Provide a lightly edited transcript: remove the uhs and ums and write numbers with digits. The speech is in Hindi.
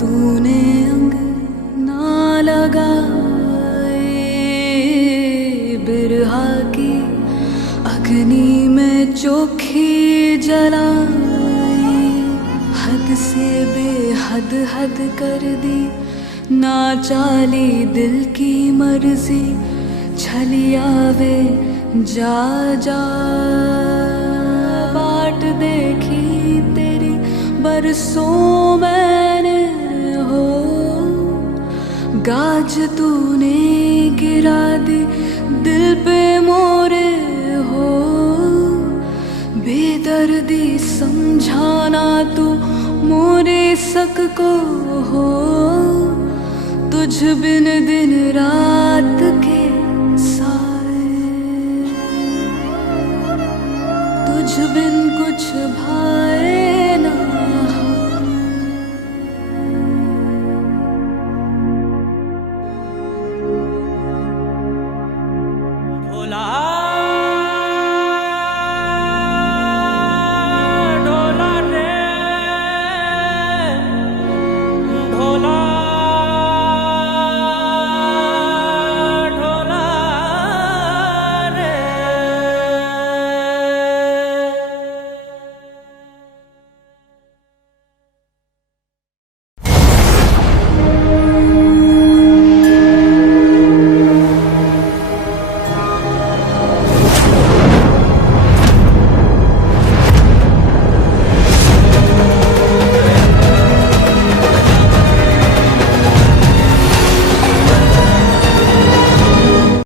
तूने अंग ना लगाए, बिरहा की अग्नि में चोखी जलाई। हद से बेहद हद कर दी, ना चाली दिल की मर्जी। छलिया वे जा जा, बाट देखी तेरी बरसों मैंने हो। गाज तूने गिरा दी दिल पे मोरे हो। बेदर्दी समझाना तू मोरे सक को हो। तुझ बिन दिन रात